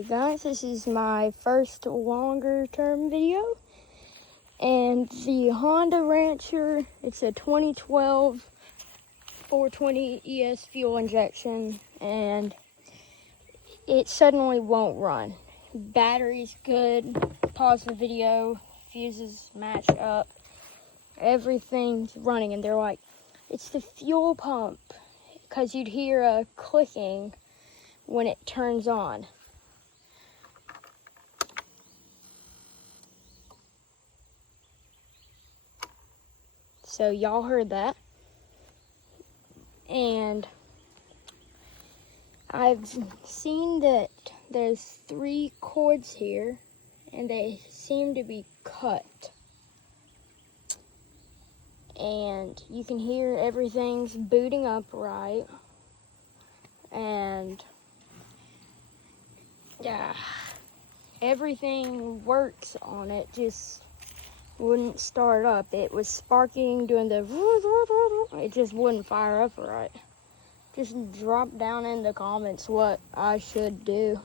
Hey guys, this is my first longer term video, and the Honda Rancher, it's a 2012 420 ES fuel injection, and it suddenly won't run. Battery's good, pause the video, fuses match up, everything's running, and they're like, it's the fuel pump, because you'd hear a clicking when it turns on. So y'all heard that. And I've seen that there's 3 cords here, and they seem to be cut. And you can hear everything's booting up right. And yeah, everything works on it, just wouldn't start up. It was sparking, doing the, it just wouldn't fire up right. Just drop down in the comments what I should do.